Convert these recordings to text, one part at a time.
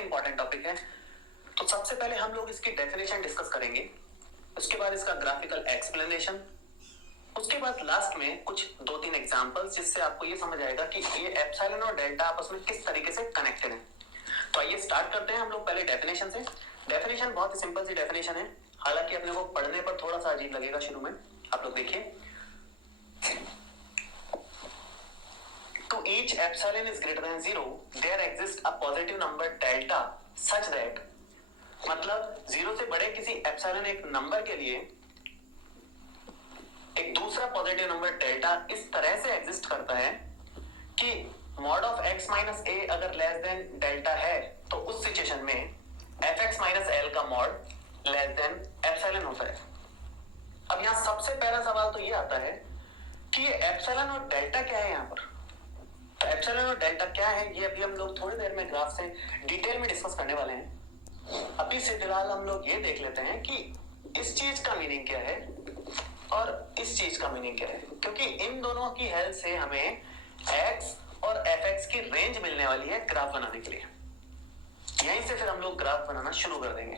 Important topic है। तो सबसे पहले हम लोग इसकी डेफिनेशन डिस्कस करेंगे, उसके बाद इसका ग्राफिकल एक्सप्लेनेशन, उसके बाद लास्ट में कुछ 2-3 एग्जांपल्स जिससे आपको ये समझ आएगा कि ये एप्सिलॉन और डेल्टा आपस में किस तरीके से कनेक्टेड है। तो आइए स्टार्ट करते हैं हम लोग पहले डेफिनेशन से। डेफिनेशन बहुत ही सिंपल सी डेफिनेशन है, हालांकि अपने को पढ़ने पर थोड़ा सा अजीब लगेगा शुरू में। आप लोग देखिए, to each epsilon is greater than 0 there exists a positive number delta such that, मतलब 0 से बड़े किसी एप्सिलॉन एक नंबर के लिए एक दूसरा पॉजिटिव नंबर डेल्टा इस तरह से एग्जिस्ट करता है कि मॉड ऑफ x माइनस ए अगर लेस देन डेल्टा है तो उस सिचुएशन में fx माइनस एल का मॉड लेस देन एप्सिलॉन होता है। अब यहां सबसे पहला सवाल तो ये आता है कि ये एप्सिलॉन और डेल्टा क्या है यहाँ पर। तो एप्सिलॉन और डेल्टा क्या है ये अभी हम लोग थोड़ी देर में ग्राफ से डिटेल में डिस्कस करने वाले हैं। अभी से फिलहाल हम लोग ये देख लेते हैं कि इस चीज का मीनिंग क्या है और इस चीज का मीनिंग क्या है, क्योंकि इन दोनों की हेल्प से हमें x और fx की रेंज मिलने वाली है ग्राफ बनाने के लिए। यहीं से फिर हम लोग ग्राफ बनाना शुरू कर देंगे।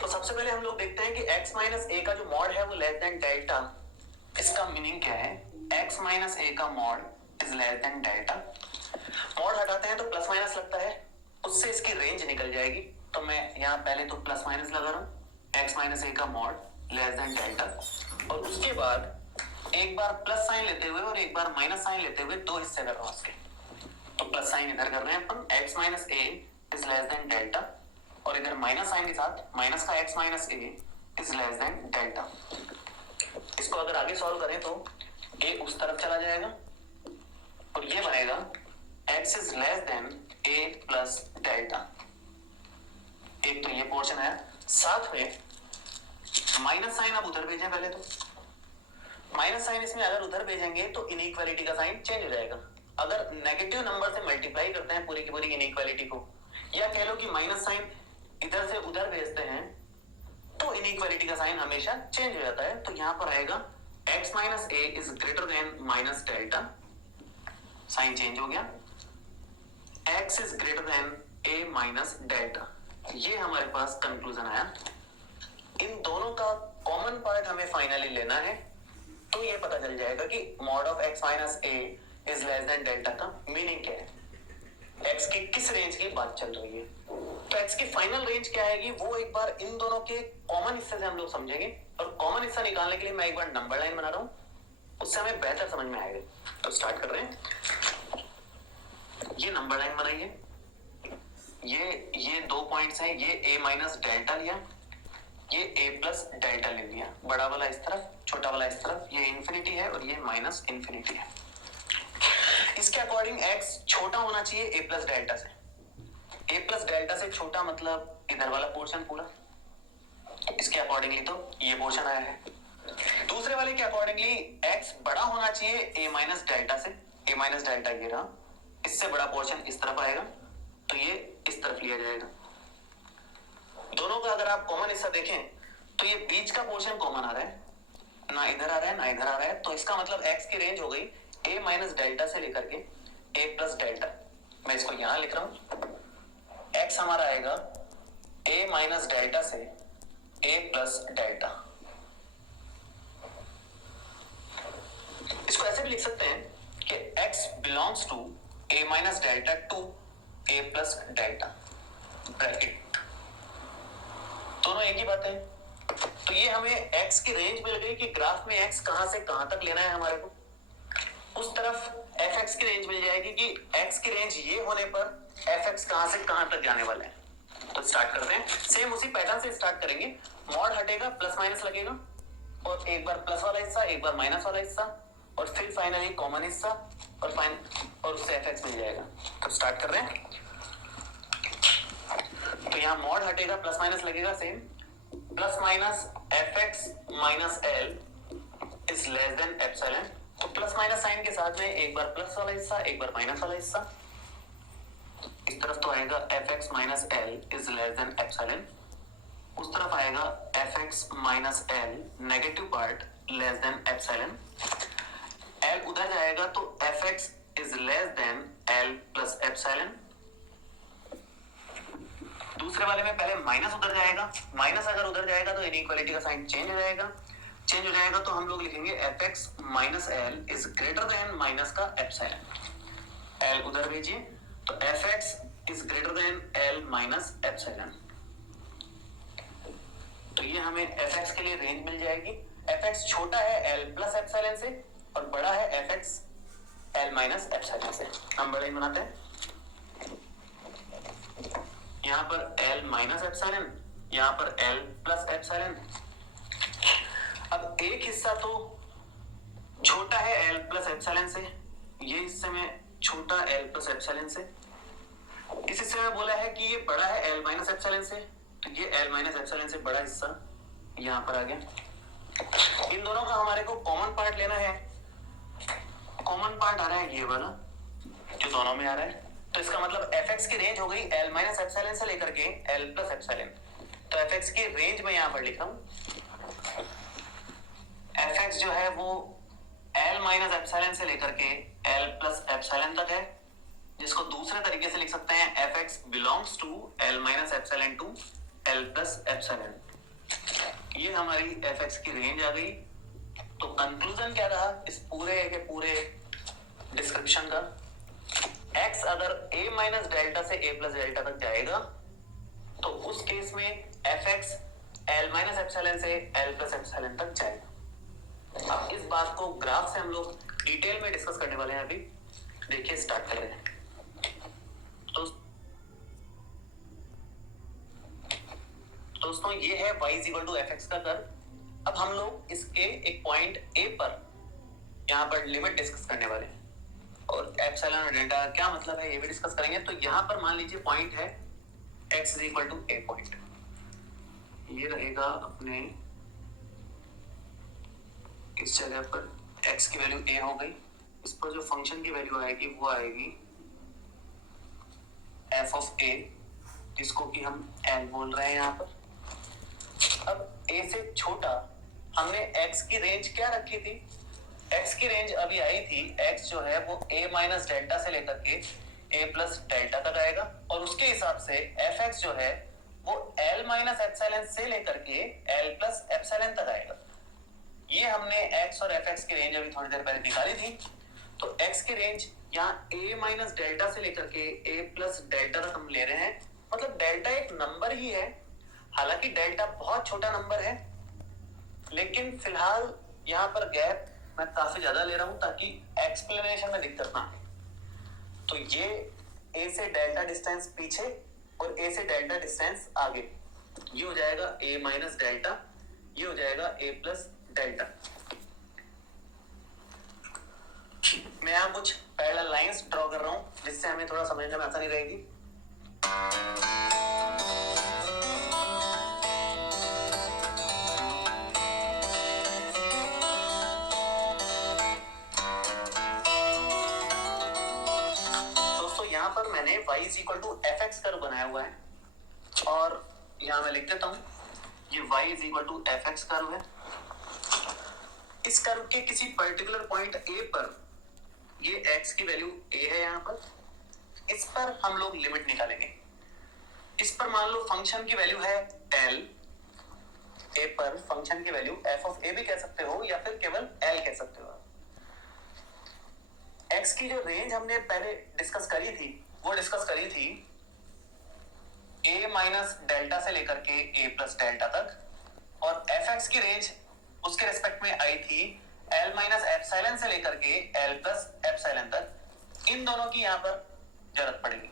तो सबसे पहले हम लोग देखते हैं कि x माइनस ए का जो मॉड है वो लेस देन डेल्टा, इसका मीनिंग क्या है। x माइनस ए का mod is less than delta. Mod हटाते हैं तो प्लस माइनस लगता है, उससे इसकी रेंज निकल जाएगी। तो मैं यहाँ पहले तो प्लस माइनस लगा रहा हूँ, x माइनस ए का मॉड लेस देन डेल्टा, और उसके बाद एक बार प्लस साइन लेते हुए और एक बार माइनस साइन लेते हुए दो हिस्से कर रहा हूँ उसके। तो प्लस साइन इधर कर रहे हैं अपन, x minus a is less than delta, और इधर माइनस साइन के साथ माइनस का x minus a is less than delta. इसको अगर आगे सॉल्व करें तो a उस तरफ चला जाएगा और ये बनेगा x is less than a plus delta. एक तो ये पोर्शन है, साथ में माइनस साइन अब उधर भेजें। पहले तो माइनस साइन इसमें अगर उधर भेजेंगे तो इनइक्वालिटी का साइन चेंज हो जाएगा। अगर नेगेटिव नंबर से मल्टीप्लाई करते हैं पूरी की पूरी इनइक्वालिटी को, या कह लो कि माइनस साइन इधर से उधर भेजते हैं, तो इनइक्वालिटी का साइन हमेशा चेंज हो जाता है। तो यहां पर आएगा x minus a is greater than minus delta, sign change हो गया, x is greater than a minus delta. ये हमारे पास कंक्लूजन आया। इन दोनों का कॉमन पार्ट हमें फाइनली लेना है, तो ये पता चल जाएगा कि mod of x minus a is less than delta का मीनिंग क्या है, x की किस रेंज की बात चल रही है। तो x की फाइनल रेंज क्या आएगी वो एक बार इन दोनों के कॉमन हिस्से से हम लोग समझेंगे, और कॉमन हिस्सा निकालने के लिए मैं एक बार नंबर लाइन बना रहा हूं, उससे हमें बेहतर समझ में आएगा। तो स्टार्ट कर रहे हैं। ये नंबर लाइन बनाइए, ये 2 पॉइंट्स हैं, ये a माइनस डेल्टा लिया, ये a प्लस डेल्टा ले लिया, बड़ा वाला इस तरफ छोटा वाला इस तरफ, ये इंफिनिटी है और ये माइनस इंफिनिटी है। इसके अकॉर्डिंग x छोटा होना चाहिए a प्लस डेल्टा से। a प्लस डेल्टा से छोटा मतलब इधर वाला पोर्शन पूरा, इसके अकॉर्डिंगली तो ये पोर्शन आया है। दूसरे वाले के अकॉर्डिंगली x बड़ा होना चाहिए a माइनस डेल्टा से। a माइनस डेल्टा ये रहा, इससे बड़ा पोर्शन इस तरफ आएगा, तो ये इस तरफ लिया जाएगा। दोनों का अगर आप कॉमन हिस्सा देखें तो ये बीच का पोर्शन कॉमन आ रहा है, ना इधर आ रहा है ना इधर आ रहा है, तो इसका मतलब x की रेंज हो गई a माइनस डेल्टा से लेकर के a प्लस डेल्टा। मैं इसको यहां लिख रहा हूं, x हमारा आएगा a माइनस डेल्टा से a प्लस डेल्टा। इसको ऐसे भी लिख सकते हैं कि x belongs to a minus delta to a plus delta, bracket. दोनों एक ही बात है। तो ये हमें x की रेंज मिल गई कि ग्राफ में x कहां से कहां तक लेना है हमारे को। उस तरफ fx की रेंज मिल जाएगी कि x की रेंज ये होने पर fx कहां से कहां तक जाने वाला है। तो स्टार्ट करते हैं, सेम उसी पैटर्न से स्टार्ट करेंगे। मॉड हटेगा, प्लस माइनस लगेगा, और एक बार प्लस वाला हिस्सा एक बार माइनस वाला हिस्सा, और फिर फाइनली कॉमन हिस्सा, और उससे fx मिल जाएगा। तो स्टार्ट कर रहे हैं। तो यहाँ मॉड हटेगा, प्लस माइनस लगेगा, same plus minus fx minus L is less than epsilon. तो प्लस माइनस साइन के साथ में एक बार प्लस वाला हिस्सा एक बार माइनस वाला हिस्सा, इस तरफ तो आएगा fx minus L is less than epsilon, उस तरफ आएगा fx minus L negative part less than epsilon. L उधर जाएगा तो fx is less than L plus epsilon. दूसरे वाले में पहले माइनस उधर जाएगा, माइनस अगर उधर जाएगा तो इनइक्वालिटी का साइन चेंज हो जाएगा, चेंज हो जाएगा तो हम लोग लिखेंगे F x minus L is greater than minus का एप्सिलॉन। एल उधर भेजिए तो F x is greater then L minus epsilon. तो ये हमें एफ एक्स के लिए रेंज मिल जाएगी। एफ एक्स छोटा है एल प्लस एप्सिलॉन से और बड़ा है F x L minus epsilon से। हम बड़े बनाते हैं, यहाँ पर एल माइनस एप्सिलॉन, यहाँ पर एल प्लस एप्सिलॉन। अब एक हिस्सा तो छोटा है एल प्लस एप्सिलॉन से, ये हिस्से में छोटा एल प्लस एप्सिलॉन से। इस हिस्से में बोला है कि ये बड़ा है एल माइनस एप्सिलॉन से, तो ये एल माइनस एप्सिलॉन से बड़ा हिस्सा यहाँ पर आ गया। इन दोनों का हमारे को कॉमन पार्ट लेना है। कॉमन पार्ट आ रहा है ये वाला जो दोनों में आ रहा है, तो इसका मतलब एफ एक्स की रेंज हो गई एल माइनस एप्सिलॉन से लेकर के एल प्लस एप्सिलॉन। तो एफ एक्स की रेंज में यहाँ पर लिख रहा हूं, एफ एक्स जो है वो एल माइनस एप्सिलॉन से लेकर के एल प्लस एप्सिलॉन तक है, जिसको दूसरे तरीके से लिख सकते हैं f x belongs to l minus epsilon to l plus epsilon. ये हमारी एफ एक्स की रेंज आ गई। तो कंक्लूजन क्या रहा इस पूरे के पूरे डिस्क्रिप्शन का, x अगर a माइनस डेल्टा से a प्लस डेल्टा तक जाएगा तो उस केस में F x L minus epsilon से एल प्लस एप्सिलॉन तक जाएगा। अब इस बात को ग्राफ से हम लोग डिटेल में डिस्कस करने वाले हैं। अभी देखिए स्टार्ट कर रहे हैं। दोस्तों ये है y is equal to f x का कर्व। अब हम लोग इसके एक पॉइंट a पर यहाँ पर लिमिट डिस्कस करने वाले हैं और एप्सिलॉन और डेल्टा क्या मतलब है ये भी डिस्कस करेंगे। तो यहाँ पर मान लीजिए पॉइंट है x is equal to a point, ये रहेगा अपने इस जगह पर x की वैल्यू a हो गई। इस पर जो फंक्शन की वैल्यू आएगी वो आएगी f ऑफ a, जिसको कि हम l बोल रहे हैं यहाँ पर। अब a से छोटा हमने x की रेंज क्या रखी थी, x की रेंज अभी आई थी, x जो है वो a माइनस डेल्टा से लेकर के a प्लस डेल्टा तक आएगा और उसके हिसाब से एफ एक्स जो है वो l माइनस एप्सिलॉन से लेकर के l प्लस एप्सिलॉन तक आएगा। ये हमने x और एफ एक्स की रेंज अभी थोड़ी देर पहले निकाली थी। तो x की रेंज यहाँ a माइनस डेल्टा से लेकर के a प्लस डेल्टा तक हम ले रहे हैं। मतलब डेल्टा एक नंबर ही है, हालांकि डेल्टा बहुत छोटा नंबर है, लेकिन फिलहाल यहाँ पर गैप मैं काफी ज्यादा ले रहा हूं ताकि एक्सप्लेनेशन में दिक्कत ना आए। तो ये a से डेल्टा डिस्टेंस पीछे और a से डेल्टा डिस्टेंस आगे, ये हो जाएगा a माइनस डेल्टा, ये हो जाएगा a प्लस डेल्टा। मैं यहाँ कुछ पैरेलल लाइंस ड्रॉ कर रहा हूँ जिससे हमें थोड़ा समझने में आसानी रहेगी। यहाँ पर मैंने y is equal to f x curve बनाया हुआ है और यहाँ मैं लिख देता हूँ ये y is equal to f x curve है। इस कर्व के किसी पर्टिकुलर पॉइंट a पर ये x की वैल्यू a है, यहाँ पर इस पर हम लोग लिमिट निकालेंगे। इस पर मान लो फंक्शन की वैल्यू है l, a पर फंक्शन की वैल्यू f ऑफ a भी कह सकते हो या फिर केवल l कह सकते हो। x की जो रेंज हमने पहले डिस्कस करी थी वो डिस्कस करी थी a माइनस डेल्टा से लेकर के a प्लस डेल्टा तक, और एफ एक्स की रेंज उसके रिस्पेक्ट में आई थी l माइनस एप्सिलॉन से लेकर के l प्लस एप्सिलॉन तक। इन दोनों की यहाँ पर जरूरत पड़ेगी।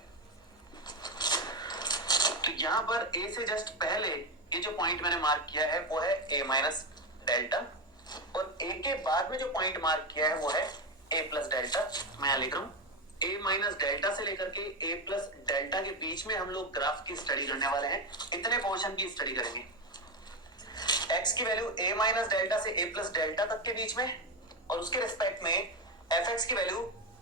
तो यहाँ पर a से जस्ट पहले ये जो पॉइंट मैंने मार्क किया है वो है a माइनस डेल्टा और a के बाद में जो पॉइंट मार्क किया है वो है a प्लस डेल्टा। मैं यहाँ लिख रहा हूँ a माइनस डेल्टा से लेकर के a प्लस डेल्टा के बीच में हम लोग ग्राफ की स्टडी करने वाले हैं। इतने पोर्शन की स्टडी करेंगे, x की वैल्यू a माइनस डेल्टा से a प्लस डेल्टा तक के बीच में और उसके रिस्पेक्ट में एफ एक्स की वैल्यू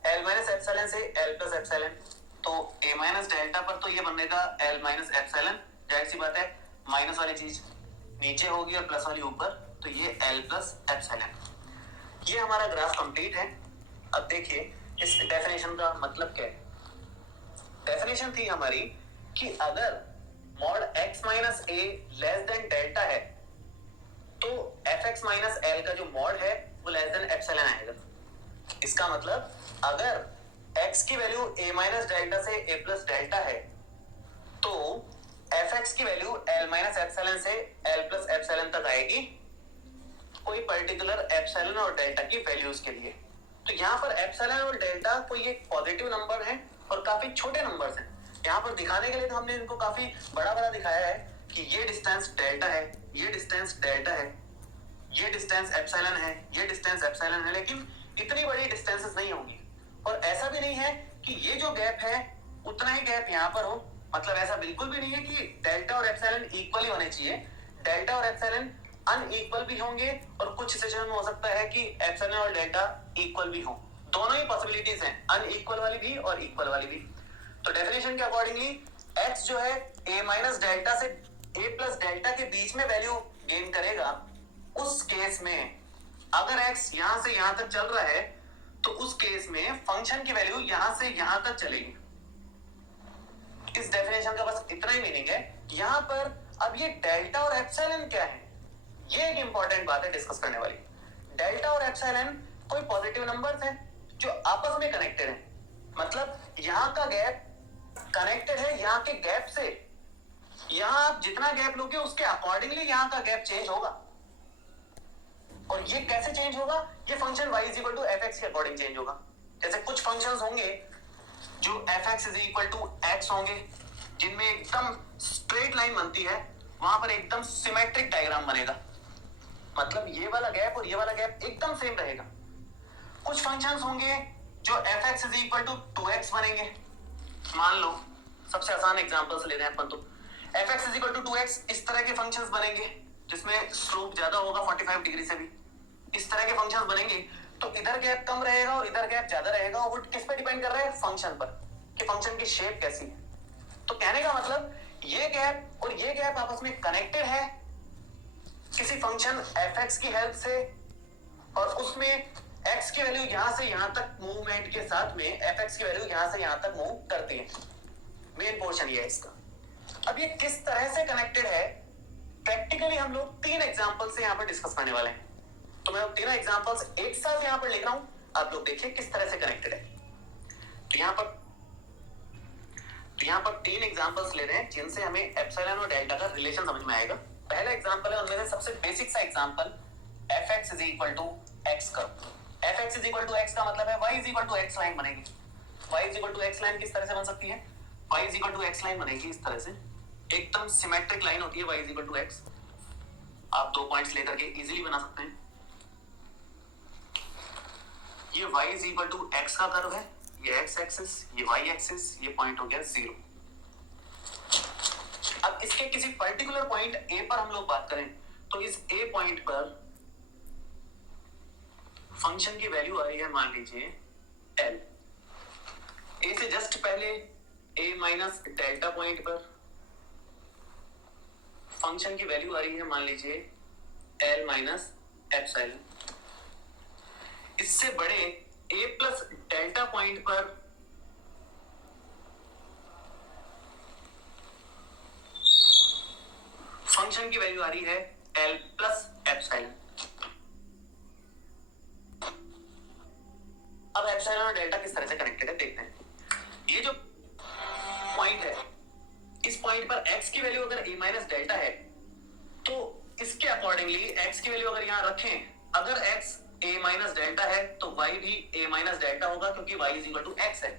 l माइनस एप्सिलॉन से l प्लस एप्सिलॉन। तो a माइनस डेल्टा पर तो ये बनेगा l माइनस एप्सिलॉन, जाहिर सी बात है माइनस वाली चीज नीचे होगी और प्लस वाली ऊपर, तो ये l प्लस एप्सिलॉन। ये हमारा ग्राफ कंप्लीट है। अब देखिए इस डेफिनेशन का मतलब क्या है। डेफिनेशन थी हमारी कि अगर मॉड x माइनस ए लेस देन डेल्टा है तो fx माइनस एल का जो मॉड है वो लेस देन एप्सिलॉन आएगा। इसका मतलब अगर x की वैल्यू a माइनस डेल्टा से a प्लस डेल्टा है तो fx की वैल्यू l माइनस एप्सिलॉन से l प्लस एप्सिलॉन तक आएगी कोई पर्टिकुलर एप्सिलॉन और डेल्टा की वैल्यूज के लिए। तो यहाँ पर एप्सिलॉन और डेल्टा कोई एक पॉजिटिव नंबर है और काफी छोटे नंबर्स हैं। यहाँ पर दिखाने के लिए तो हमने इनको काफी बड़ा बड़ा दिखाया है कि ये डिस्टेंस डेल्टा है, ये डिस्टेंस डेल्टा है, ये डिस्टेंस एप्सिलॉन है, ये डिस्टेंस एप्सिलॉन है, लेकिन इतनी बड़ी डिस्टेंसेस नहीं होंगी। और ऐसा भी नहीं है कि ये जो गैप है उतना ही गैप यहाँ पर हो, मतलब ऐसा बिल्कुल भी नहीं है कि डेल्टा और एप्सिलॉन इक्वल ही होने चाहिए। डेल्टा और एप्सिलॉन अनइक्वल भी होंगे और कुछ सिचुएशन में हो सकता है कि एप्सिलॉन और डेल्टा इक्वल भी हो। दोनों ही पॉसिबिलिटीज हैं, अनइक्वल वाली भी और इक्वल वाली भी। तो डेफिनेशन के अकॉर्डिंगली x जो है a माइनस डेल्टा से a प्लस डेल्टा के बीच में वैल्यू गेन करेगा। उस केस में अगर x यहां से यहां तक चल रहा है तो उस केस में फंक्शन की वैल्यू यहां से यहां तक चलेगी। इस डेफिनेशन का बस इतना ही मीनिंग है। यहां पर अब ये डेल्टा और एप्सिलॉन क्या है, ये एक इंपॉर्टेंट बात है डिस्कस करने वाली। डेल्टा और एप्सिलॉन कोई पॉजिटिव नंबर्स हैं जो आपस में कनेक्टेड हैं, मतलब यहां का गैप कनेक्टेड है यहाँ के गैप से। यहां आप जितना गैप लोगे उसके अकॉर्डिंगली यहां का गैप चेंज होगा। और ये कैसे चेंज होगा, ये function y is equal to f x के अकॉर्डिंग चेंज होगा। जैसे कुछ फंक्शंस होंगे जो f x is equal to x होंगे जिनमें एकदम स्ट्रेट लाइन बनती है, वहां पर एकदम सिमेट्रिक डायग्राम बनेगा, मतलब ये वाला गैप और ये वाला गैप एकदम सेम रहेगा। कुछ फंक्शंस होंगे जो f x is equal to 2x बनेंगे। मान लो सबसे आसान एग्जांपल से ले रहे हैं अपन, तो fx is equal to 2x, इस तरह के फंक्शंस बनेंगे जिसमें स्लोप ज्यादा होगा 45 डिग्री से भी। इस तरह के फंक्शंस बनेंगे तो इधर गैप कम रहेगा और इधर गैप ज्यादा रहेगा। और वो किस पे डिपेंड कर रहा है, फंक्शन पर, कि फंक्शन की शेप कैसी है। तो कहने का मतलब ये गैप और ये गैप आपस में कनेक्टेड है किसी फंक्शन fx की हेल्प से, और उसमें x की वैल्यू यहां से यहां तक मूवमेंट के साथ में fx की वैल्यू यहां से यहां तक मूव करती है। मेन पोर्शन ये है इसका। अब ये किस तरह से कनेक्टेड है, प्रैक्टिकली हम लोग 3 एग्जांपल से यहां पर डिस्कस करने वाले हैं। तो मैं तीनों एग्जांपल्स एक साथ यहां पर लिख रहा हूं, आप लोग देखिए किस तरह से कनेक्टेड है। तो यहां पर 3 एग्जांपल्स ले रहे हैं जिनसे हमें एप्सिलॉन और डेल्टा का रिलेशन समझ में आएगा। पहला एग्जांपल है उनमें से सबसे बेसिक सा example, fx is equal to x का। fx is equal to x का मतलब है y is equal to x line बनेगी। y is equal to x line किस तरह से बन सकती है, y is equal to x line बनेगी इस तरह से, एकदम सिमेट्रिक लाइन होती है y is equal to x। आप 2 पॉइंट्स लेकर के इजीली बना सकते हैं। ये y is equal to x का कर्व है, ये x एक्सिस, ये y एक्सिस, ये पॉइंट हो गया 0। अब इसके किसी पर्टिकुलर पॉइंट a पर हम लोग बात करें तो इस a पॉइंट पर फंक्शन की वैल्यू आ रही है, मान लीजिए l। a से जस्ट पहले a माइनस डेल्टा पॉइंट पर फंक्शन की वैल्यू आ रही है, मान लीजिए l माइनस एप्सिलॉन। इससे बड़े a प्लस डेल्टा पॉइंट पर फंक्शन की वैल्यू आ रही है l प्लस एप्सिलॉन। अब एप्सिलॉन और डेल्टा किस तरह से कनेक्टेड है देखते हैं। ये जो पॉइंट है, इस पॉइंट पर x की वैल्यू अगर a माइनस डेल्टा है तो इसके अकॉर्डिंगली x की वैल्यू अगर यहां रखें, अगर x a माइनस डेल्टा है तो y भी a माइनस डेल्टा होगा क्योंकि y is equal to x है।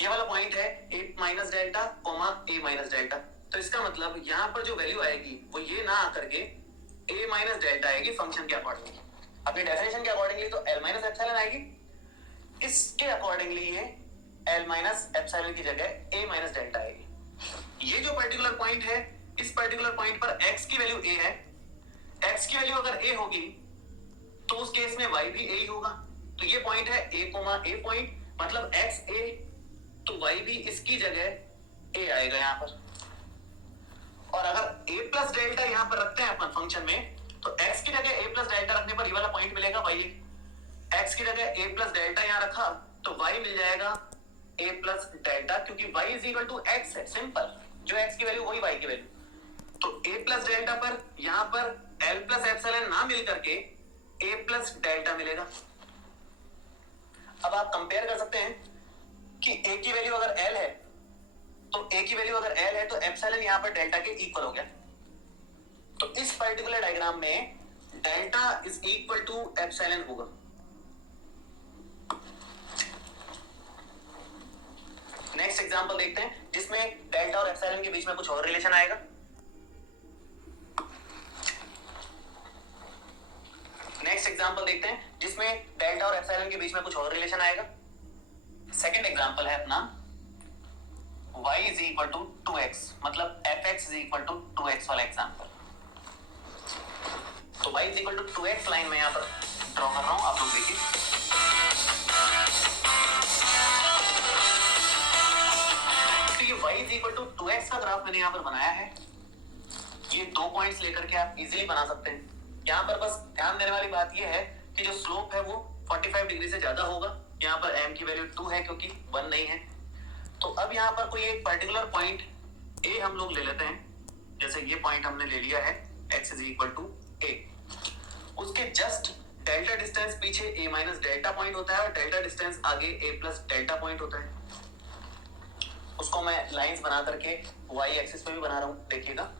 ये वाला पॉइंट है a minus delta comma a minus delta. तो इसका मतलब यहां पर जो वैल्यू आएगी वो ये ना आकर के a माइनस डेल्टा आएगी फंक्शन के अकॉर्डिंगली। अपनी डेफिनेशन के अकॉर्डिंगली तो l माइनस एप्सिलॉन आएगी, इसके अकॉर्डिंगली ये l माइनस एप्सिलॉन की जगह a माइनस डेल्टा आएगी। ये जो पर्टिकुलर पॉइंट है, इस पर्टिकुलर पॉइंट पर x की वैल्यू a है। x की वैल्यू अगर a होगी तो उस केस में y भी a ही होगा। तो ये पॉइंट है a a पॉइंट, मतलब x a, तो y भी इसकी जगह a आएगा यहाँ पर। और अगर a प्लस डेल्टा यहाँ पर रखते हैं अपन फंक्शन में, तो x की जगह a प्लस डेल्टा रखने पर ये वाला पॉइंट मिलेगा y। x की जगह a प्लस डेल्टा यहाँ रखा तो y मिल जाएगा a प्लस डेल्टा, क्योंकि y is equal to x है, सिंपल। जो x की वैल्यू वही y वाई की वैल्यू। तो a प्लस डेल्टा पर यहां पर l प्लस एप्सिलॉन ना मिल करके a प्लस डेल्टा मिलेगा। अब आप कंपेयर कर सकते हैं कि a की वैल्यू अगर l है तो a की वैल्यू अगर l है तो एप्सिलॉन यहां पर डेल्टा के इक्वल हो गया। तो इस पर्टिकुलर डायग्राम में delta is equal to epsilon होगा। नेक्स्ट एग्जांपल देखते हैं जिसमें डेल्टा और एप्सिलॉन के बीच में कुछ और रिलेशन आएगा। नेक्स्ट एग्जांपल देखते हैं जिसमें डेल्टा और एप्सिलॉन के बीच में कुछ और रिलेशन आएगा। सेकंड एग्जांपल है अपना y is equal to 2x, मतलब fx is equal to 2x वाला एग्जांपल। तो y is equal to 2x line में यहां पर ड्रॉ कर रहा हूं, आप लोग देखिए। तो ये y is equal to 2x का ग्राफ मैंने यहां पर बनाया है। ये 2 पॉइंट्स लेकर के आप इजीली बना सकते हैं। यहाँ पर बस ध्यान देने वाली बात यह है कि जो स्लोप है वो 45 डिग्री से ज्यादा होगा। यहाँ पर m की वैल्यू 2 है क्योंकि 1 नहीं है। तो अब यहाँ पर कोई एक पर्टिकुलर पॉइंट a हम लोग ले लेते हैं। जैसे ये पॉइंट हमने ले लिया है x is equal to a। उसके जस्ट डेल्टा डिस्टेंस पीछे a माइनस डेल्टा पॉइंट होता है और डेल्टा डिस्टेंस आगे a प्लस डेल्टा पॉइंट होता है। उसको मैं लाइंस बना करके y एक्सिस पे भी बना रहा हूँ, देखिएगा।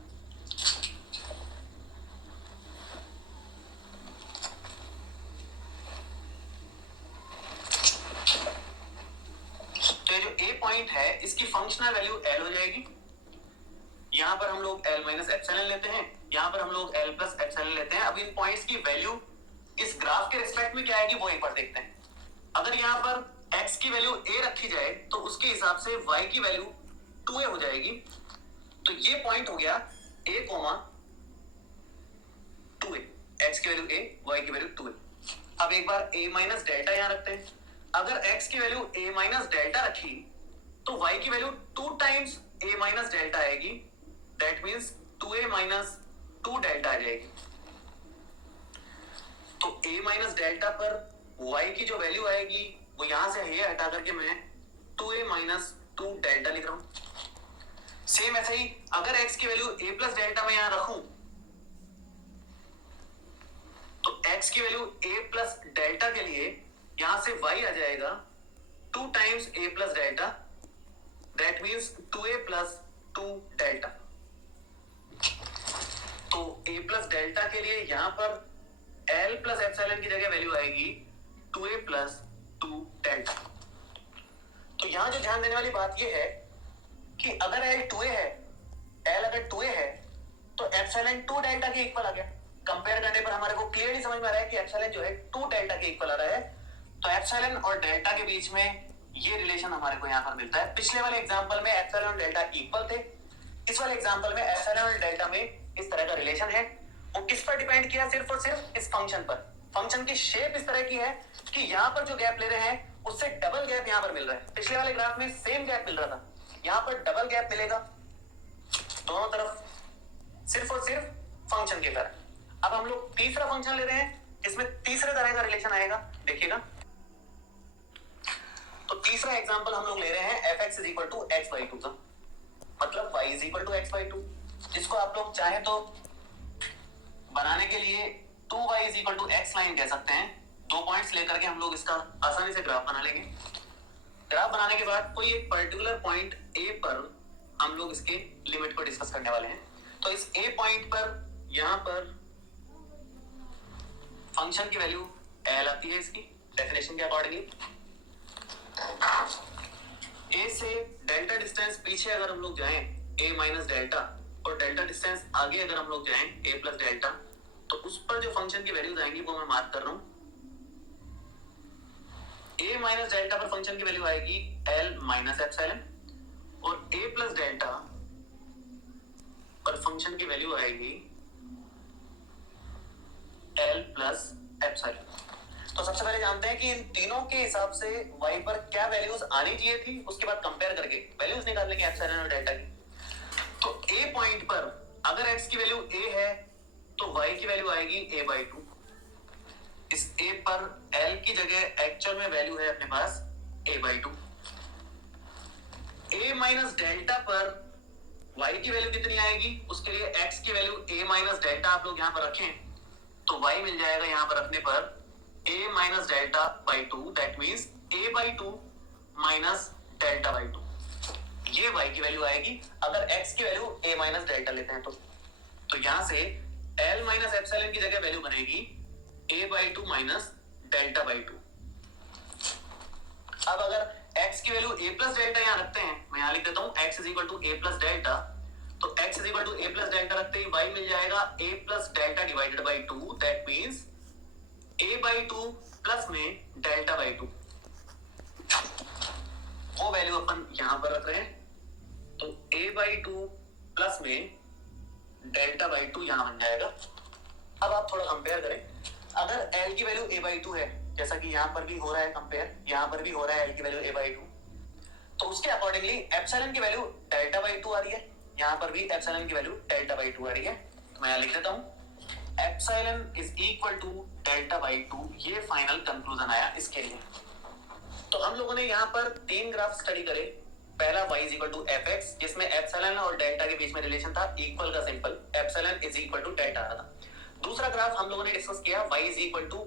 पॉइंट है इसकी फंक्शनल वैल्यू l हो जाएगी। यहां पर हम लोग l माइनस एप्सिलॉन लेते हैं, यहां पर हम लोग l प्लस एप्सिलॉन लेते हैं। अब इन पॉइंट्स की वैल्यू इस ग्राफ के रिस्पेक्ट में क्या आएगी वो एक बार देखते हैं। अगर यहां पर x की वैल्यू a रखी जाए तो उसके हिसाब से y की वैल्यू 2a हो जाएगी। तो ये पॉइंट हो गया a, 2a, x की वैल्यू a, y की वैल्यू 2a। अब एक बार a माइनस डेल्टा यहां रखते हैं। अगर x की वैल्यू a माइनस डेल्टा रखी तो y की value 2 times a minus delta आएगी। That means 2a minus 2 delta आ जाएगी। तो a माइनस डेल्टा पर y की जो वैल्यू आएगी वो यहां से ये हटा करके मैं 2a माइनस 2 डेल्टा लिख रहा हूं। सेम ऐसे ही अगर x की वैल्यू a प्लस डेल्टा में यहां रखूं तो x की वैल्यू a प्लस डेल्टा के लिए यहां से y आ जाएगा 2 times a plus delta. That means 2a plus 2 delta. तो a प्लस डेल्टा के लिए यहां पर l प्लस एप्सिलॉन की जगह वैल्यू आएगी 2a प्लस 2 डेल्टा। तो यहां जो ध्यान देने वाली बात यह है कि अगर l 2a है, l अगर 2a है तो एप्सिलॉन 2 डेल्टा के इक्वल आ गया। कंपेयर करने पर हमारे को क्लियरली समझ में आ रहा है कि एप्सिलॉन जो है 2 डेल्टा के इक्वल आ रहा है। तो एप्सिलॉन और डेल्टा के बीच में ये रिलेशन हमारे को यहाँ पर मिलता है। पिछले वाले एग्जांपल में एप्सिलॉन और डेल्टा इक्वल थे, इस वाले एग्जांपल में एप्सिलॉन और डेल्टा में इस तरह का रिलेशन है। वो किस पर डिपेंड किया? सिर्फ और सिर्फ इस फंक्शन पर। फंक्शन की शेप इस तरह की है कि यहाँ पर जो गैप ले रहे हैं उससे डबल गैप यहाँ पर मिल रहा है। पिछले वाले ग्राफ में सेम गैप मिल रहा था, यहाँ पर डबल गैप मिलेगा दोनों तरफ, सिर्फ और सिर्फ फंक्शन के कारण। अब हम लोग तीसरा फंक्शन ले रहे हैं जिसमें तीसरे तरह का रिलेशन आएगा, देखिएगा। तो तीसरा एग्जांपल हम लोग ले रहे हैं fx is equal to x by 2 का, मतलब y is equal to x by 2, जिसको आप लोग चाहे तो बनाने के लिए 2y is equal to x line कह सकते हैं। 2 पॉइंट्स लेकर के हम लोग इसका आसानी से ग्राफ बना लेंगे। ग्राफ बनाने के बाद कोई एक पर्टिकुलर पॉइंट a पर हम लोग इसके लिमिट को डिस्कस करने वाले हैं। तो इस a पॉइंट पर यहां पर फंक्शन की वैल्यू l आती है इसकी डेफिनेशन के अकॉर्डिंगली। a से डेल्टा डिस्टेंस पीछे अगर हम लोग जाएं a माइनस डेल्टा और डेल्टा डिस्टेंस आगे अगर हम लोग जाएं a प्लस डेल्टा, तो उस पर जो फंक्शन की वैल्यूज आएंगी वो मैं मार्क कर रहा हूं। a माइनस डेल्टा पर फंक्शन की वैल्यू आएगी l माइनस एप्सिलॉन और a प्लस डेल्टा पर फंक्शन की वैल्यू आएगी l प्लस एप्सिलॉन। तो सबसे पहले जानते हैं कि इन तीनों के हिसाब से y पर क्या वैल्यूज आनी चाहिए थी, उसके बाद कंपेयर करके वैल्यूज निकाल लेंगे एप्सिलॉन और डेल्टा की। तो a पॉइंट पर अगर x की वैल्यू a है तो y की वैल्यू आएगी a बाई 2। इस a पर l की जगह एक्चुअल में वैल्यू है अपने पास a by 2। a minus delta पर y की वैल्यू कितनी आएगी, उसके लिए x की वैल्यू a माइनस डेल्टा आप लोग यहाँ पर रखें तो y मिल जाएगा यहाँ पर रखने पर a minus delta by two, that means a by to minus delta by two, ये y की वैल्यू आएगी अगर x की वैल्यू a माइनस डेल्टा लेते हैं तो यहां से L माइनस एप्सिलॉन की जगह वैल्यू बनेगी a by to minus delta by to. अब अगर x की वैल्यू a प्लस डेल्टा यहाँ रखते हैं, मैं यहाँ लिख देता हूँ x is equal to a plus delta, तो x is equal to a plus delta रखते ही y मिल जाएगा a plus delta divided by two, that means a by two plus में डेल्टा बाई टू, वो वैल्यू अपन यहां पर रख रहे हैं, तो a बाई टू प्लस में डेल्टा बाई टू यहां बन जाएगा। अब आप थोड़ा कंपेयर करें, अगर l की वैल्यू a बाई टू है, जैसा कि यहां पर भी हो रहा है कंपेयर, यहां पर भी हो रहा है l की वैल्यू a बाई टू, तो उसके अकॉर्डिंगली एप्सिलॉन की वैल्यू डेल्टा बाई टू आ रही है, यहां पर भी एप्सिलॉन की वैल्यू डेल्टा बाई टू आ रही है, तो मैं यहां लिख देता हूं epsilon is equal to delta by two, ये फाइनल कंक्लूजन आया इसके लिए। तो हम लोगों ने यहाँ पर तीन ग्राफ स्टडी करे, पहला y is equal to f x, जिसमें एप्सिलॉन और डेल्टा के बीच में रिलेशन था इक्वल का simple, epsilon is equal to delta आ रहा था। दूसरा ग्राफ हम लोगों ने डिस्कस किया y is equal to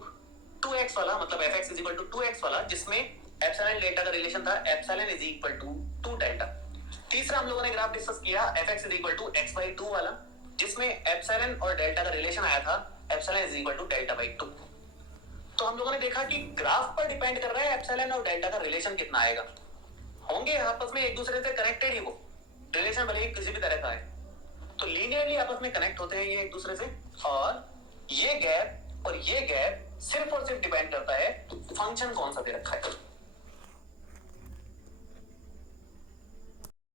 2x वाला, मतलब f x is equal to 2x वाला, जिसमें एप्सिलॉन डेल्टा का रिलेशन था epsilon is equal to 2 delta. तीसरा हम लोगों ने ग्राफ डिस्कस किया f x is equal to x by two वाला, जिसमें एप्सिलॉन और डेल्टा का रिलेशन आया था epsilon is equal to delta by two. तो हम लोगों ने देखा कि ग्राफ पर डिपेंड कर रहा है एप्सिलॉन और डेल्टा का रिलेशन कितना आएगा, होंगे आपस में एक दूसरे से कनेक्टेड ही, वो रिलेशन भले ही किसी भी तरह का है, तो लीनियरली आपस में कनेक्ट होते हैं ये एक दूसरे से, और ये गैप और ये गैप सिर्फ और सिर्फ डिपेंड करता है फंक्शन कौन सा दे रखा है।